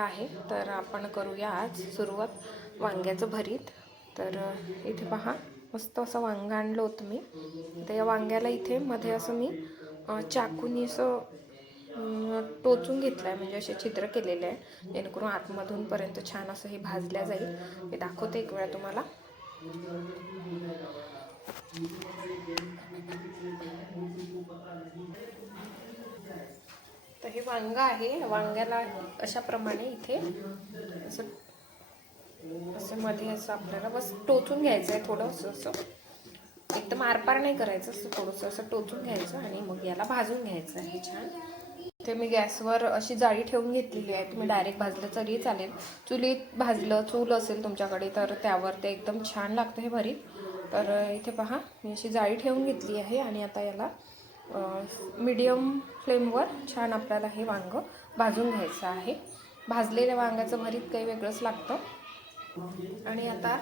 आहे तर आपण करूया आज सुरुवात वांग्याचं भरीत तर इथे पहा मस्त असं वांगं आणलं होतं मी तर या वांग्याला इथे मध्ये असं मी चाकूनी असं टोचून घेतलं आहे म्हणजे असे चित्र केलेले आहे जेणेकरून आतमधूनपर्यंत छान असं हे भाजल्या जाईल हे दाखवते एक वेळा तुम्हाला तर हे वांग आहे वांग्याला अशाप्रमाणे इथे असं असं मध्ये असं आपल्याला बस टोचून घ्यायचं आहे थोडंसं असं एकदम आरपार नाही करायचं असं थोडंसं असं टोचून घ्यायचं आणि मग याला भाजून घ्यायचं आहे छान ते मी गॅसवर अशी जाळी ठेवून घेतलेली आहे तुम्ही डायरेक्ट भाजलं तरी चालेल चुलीत भाजलं चूल असेल तुमच्याकडे तर त्यावर ते एकदम छान लागतं हे भरीत तर इथे पहा मी अशी जाळी ठेवून घेतली आहे आणि आता याला मीडियम फ्लेमवर छान आपल्याला हे वांगं भाजून घ्यायचं आहे भाजलेल्या वांग्याचं भरीत काही वेगळंच लागतं आणि आता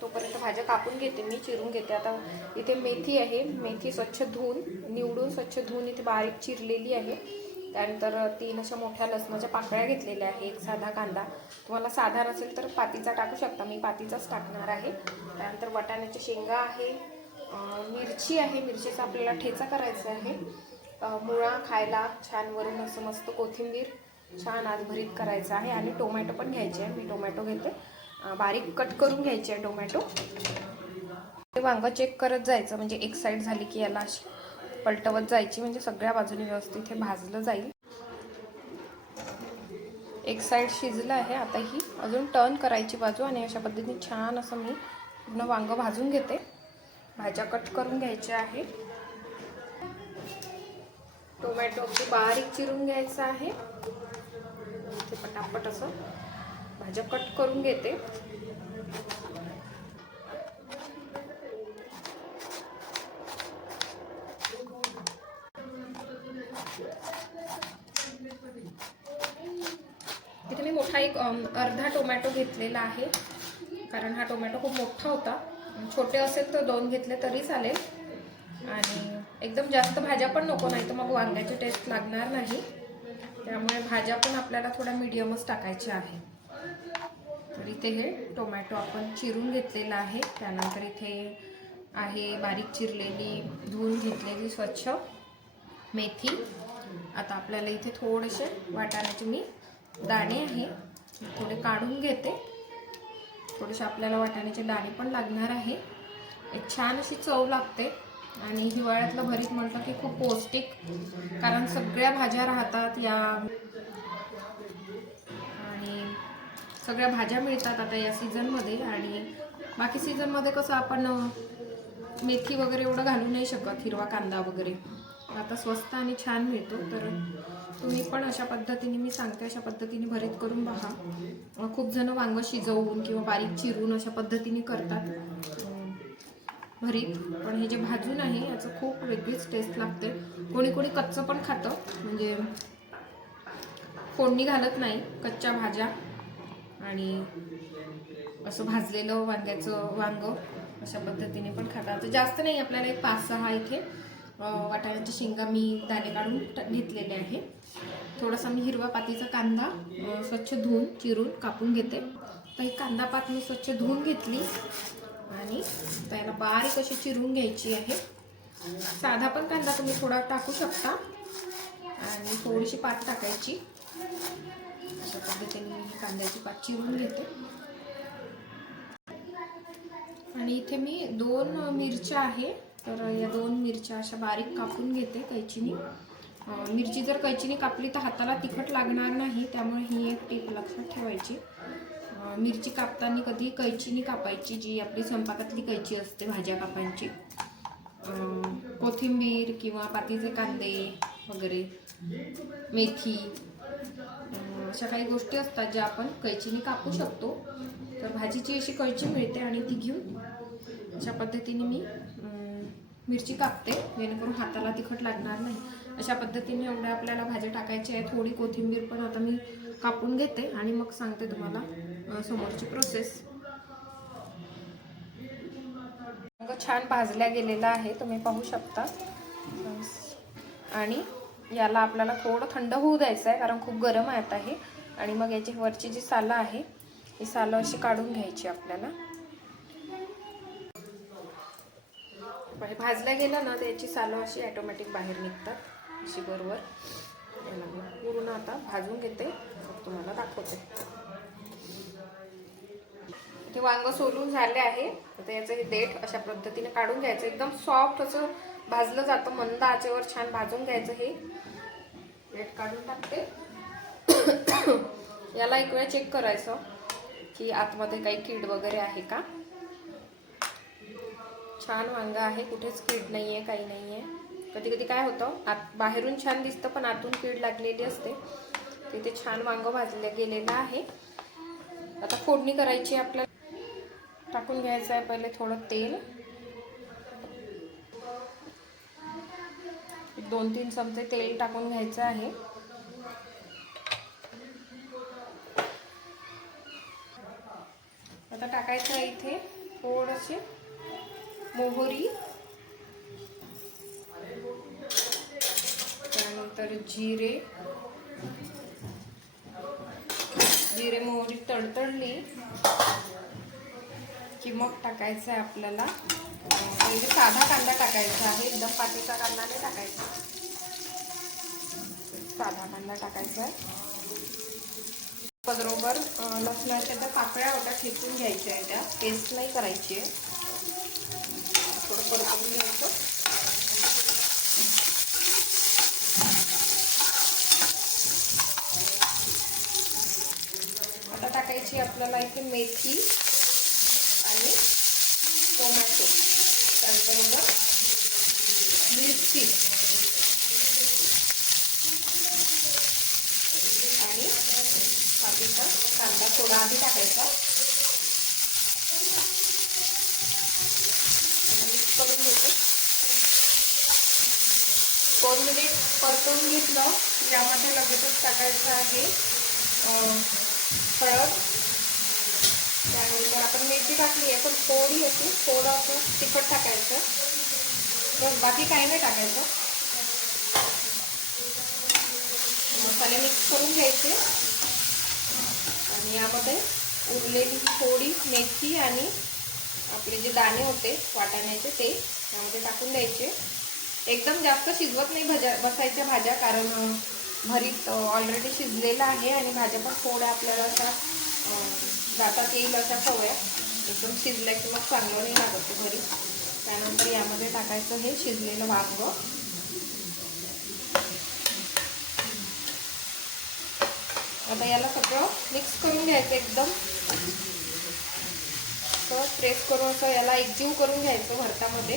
तोपर्यंत भाज्या कापून घेते मी चिरून घेते आता इथे मेथी आहे मेथी स्वच्छ धुवून निवडून स्वच्छ धुवून इथे बारीक चिरलेली आहे त्यानंतर तीन अशा मोठ्या लसणाच्या पाकळ्या घेतलेल्या आहेत एक साधा कांदा तुम्हाला साधा नसेल तर पातीचा टाकू शकता मी पातीचाच टाकणार आहे त्यानंतर वटाण्याच्या शेंगा आहे मिरची आहे मिरचीचा आपल्याला ठेचा करायचा आहे मुळा खायला छान वरून असं मस्त कोथिंबीर छान आज करायचं आहे आणि टोमॅटो पण घ्यायचे आहे मी टोमॅटो घेते बारीक कट करून घ्यायचे आहे टोमॅटो ते वांगं चेक करत जायचं म्हणजे एक साईड झाली की याला अशी पलटवत जायची म्हणजे सगळ्या बाजूने व्यवस्थित हे भाजलं जाईल एक साईड शिजलं आहे आता ही अजून टर्न करायची बाजू आणि अशा पद्धतीने छान असं मी पूर्ण वांगं भाजून घेते भाज्या कट करून घ्यायच्या आहे टोमॅटो अगदी बारीक चिरून घ्यायचं आहे ते पटापट असं भाज्या कट करून घेते तिथे मी मोठा एक अर्धा टोमॅटो घेतलेला आहे कारण हा टोमॅटो खूप मोठा होता छोटे असेल तर दोन घेतले तरी चालेल आणि एकदम जास्त भाज्या पण नको नाही तर मग वांग्याची टेस्ट लागणार नाही त्यामुळे भाज्या पण आपल्याला थोडा मीडियमच टाकायच्या आहे तर इथे हे टोमॅटो आपण चिरून घेतलेला आहे त्यानंतर इथे आहे बारीक चिरलेली धुवून घेतलेली स्वच्छ मेथी आता आपल्याला इथे थोडेसे वाटाण्याचे मी दाणे आहे थोडे काढून घेते थोडेसे आपल्याला वाटाण्याचे दाणे पण लागणार आहे छान अशी चव लागते आणि हिवाळ्यातलं भरीत म्हटलं की खूप पौष्टिक कारण सगळ्या भाज्या राहतात या आणि सगळ्या भाज्या मिळतात आता या सीझनमध्ये आणि बाकी सीझनमध्ये कसं आपण मेथी वगैरे एवढं घालू नाही शकत हिरवा कांदा वगैरे आता स्वस्त आणि छान मिळतो तर तुम्ही पण अशा पद्धतीने मी सांगते अशा पद्धतीने भरीत करून पहा खूप जण वांग शिजवून किंवा बारीक चिरून अशा पद्धतीने करतात भरीत पण हे जे भाजून आहे याचं खूप वेगळीच टेस्ट लागते कोणी कोणी कच्चं पण खातं म्हणजे फोडणी घालत नाही कच्च्या भाज्या आणि असं भाजलेलं वांग्याचं वांग अशा पद्धतीने पण खातात जास्त नाही आपल्याला एक पाच सहा इथे वाटाण्याच्या शेंगा मी दाणे काढून घेतलेले आहे थोडासा मी हिरवा पातीचा कांदा स्वच्छ धुवून चिरून कापून घेते तर कांदा पात मी स्वच्छ धुवून घेतली आणि त्याला बारीक अशी चिरून घ्यायची आहे साधा पण कांदा तुम्ही थोडा टाकू शकता आणि थोडीशी पात टाकायची अशा पद्धतीने मी कांद्याची पात चिरून घेते आणि इथे मी दोन मिरच्या आहे तर या दोन मिरच्या अशा बारीक कापून घेते कैचीनी मिरची जर कैचिनी कापली तर हाताला तिखट लागणार नाही त्यामुळे ही एक टीप लक्षात ठेवायची मिरची कापताना कधी कैचीने कापायची जी आपली स्वयंपाकातली कैची असते भाज्या कापांची कोथिंबीर किंवा पातीचे कांदे वगैरे मेथी अशा काही गोष्टी असतात ज्या आपण कैचिनी कापू शकतो तर भाजीची अशी कैची मिळते आणि ती घेऊन अशा पद्धतीने मी मिरची कापते जेणेकरून हाताला तिखट लागणार नाही अशा पद्धतीने एवढ्या आपल्याला भाज्या टाकायची आहे थोडी कोथिंबीर पण आता मी कापून घेते आणि मग सांगते तुम्हाला समोरची प्रोसेस छान भाजल्या गेलेला आहे तुम्ही पाहू शकता आणि याला आपल्याला थोडं थंड होऊ द्यायचं आहे कारण खूप गरम आहे आता हे आणि मग याची वरची जी सालं आहे ही सालं अशी काढून घ्यायची आपल्याला हे भाजला गेला ना त्याची सालं अशी ॲटोमॅटिक बाहेर निघतात अशी बरोबर पूर्ण आता भाजून घेते तुम्हाला दाखवते हे वांग सोलून झाले आहे आता याचं हे देठ अशा पद्धतीने काढून घ्यायचं एकदम सॉफ्ट असं भाजलं जातं मंद आचेवर छान भाजून घ्यायचं हे देठ काढून टाकते याला एक वेळ चेक करायचं की आतमध्ये काही कीड वगैरे आहे का छान वांगा आहे कुठेच कीड नाही आहे काही नाही आहे कधी कधी काय होतं आत बाहेरून छान दिसतं पण आतून कीड लागलेली असते तिथे छान वांग भाजलं गेलेलं आहे आता फोडणी करायची आपल्याला टाकून घ्यायचं आहे पहिले थोडं तेल दोन तीन चमचे तेल टाकून घ्यायचं आहे नंतर जिरे जिरे मोहरी तडतडली की मग टाकायचं आहे आपल्याला म्हणजे साधा कांदा टाकायचा आहे एकदम पातीचा कांदा नाही टाकायचा साधा कांदा टाकायचा आहे बरोबर लसणाच्या त्या पाकळ्या होत्या ठेचून घ्यायच्या आहे त्या पेस्ट नाही करायची आहे थोडं परतून घ्यायचं आपल्याला इथे मेथी आणि टोमॅटो त्याचबरोबर मिरची आणि बाकीचा कांदा थोडा आधी टाकायचा मिक्स करून घेतो दोन मिनिट परतून घेतलं यामध्ये लगेचच टाकायचं आहे हळद त्यानंतर आपण मेथी टाकली आहे पण थोडी अशी थोडं असं तिखट टाकायचं बस बाकी काही नाही टाकायचं मसाले मिक्स करून घ्यायचे आणि यामध्ये उरलेली थोडी मेथी आणि आपले जे दाणे होते वाटाण्याचे ते त्यामध्ये टाकून द्यायचे एकदम जास्त शिजवत नाही भजा बसायच्या भाज्या कारण भरीत ऑलरेडी शिजलेलं आहे आणि भाज्या पण थोड्या आपल्याला असा दातात येईल अशा खव्या एकदम शिजल्या की मग चांगलं नाही लागत घरी त्यानंतर यामध्ये टाकायचं हे शिजलेलं वांग आता याला सगळं मिक्स करून घ्यायचं एकदम प्रेस करून असं याला एकजीव करून घ्यायचं भरतामध्ये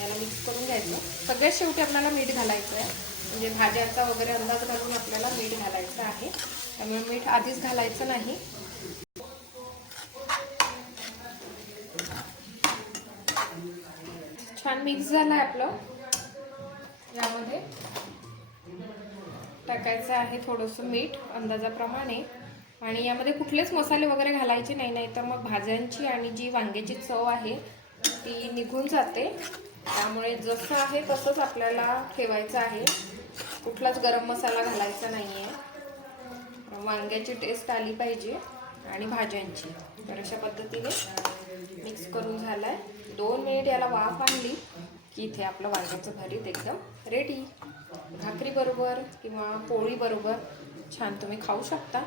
याला मिक्स करून घ्यायचं सगळ्यात शेवटी आपल्याला मीठ घालायचं आहे म्हणजे भाज्यांचा वगैरे अंदाज घालून आपल्याला मीठ घालायचं आहे त्यामुळे मीठ आधीच घालायचं नाही छान मिक्स झाला आहे आपलं यामध्ये टाकायचं आहे थोडंसं मीठ अंदाजाप्रमाणे आणि यामध्ये कुठलेच मसाले वगैरे घालायचे नाही नाही तर मग भाज्यांची आणि जी वांग्याची चव आहे ती निघून जाते त्यामुळे जसं आहे तसंच आपल्याला ठेवायचं आहे कुठलाच गरम मसाला घालायचा नाही आहे वांग्याची टेस्ट आली पाहिजे आणि भाज्यांची तर अशा पद्धतीने मिक्स करून झाला आहे दोन मिनिट याला वाफ आणली की इथे आपलं वांग्याचं भरीत एकदम रेडी भाकरीबरोबर किंवा पोळीबरोबर छान तुम्ही खाऊ शकता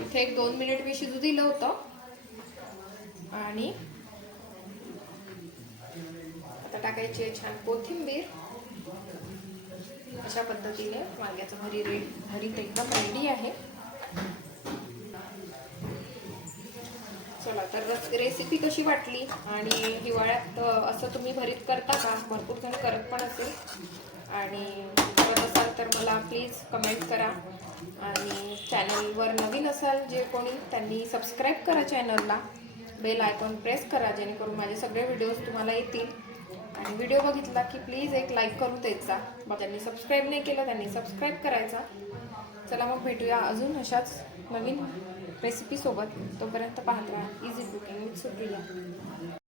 इथे एक दोन मिनिट मी शिजू दिलं होतं आणि आता टाकायचे छान कोथिंबीर अशा पद्धतीने वांग्याचं भरी रेड भरीत एकदम रेडी आहे तर रेसिपी कशी वाटली आणि हिवाळ्यात असं तुम्ही भरीत करता का भरपूर जण करत पण असेल आणि करत असाल तर मला प्लीज कमेंट करा आणि चॅनलवर नवीन असाल जे कोणी त्यांनी सबस्क्राईब करा चॅनलला बेल आयकॉन प्रेस करा जेणेकरून माझे सगळे व्हिडिओज तुम्हाला येतील आणि व्हिडिओ बघितला की प्लीज एक लाईक करून द्यायचा त्यांनी सबस्क्राईब नाही केलं त्यांनी सबस्क्राईब करायचा चला मग भेटूया अजून अशाच नवीन रेसिपीसोबत तोपर्यंत पाहत राहा इझी बुकिंग विथ सुप्रिया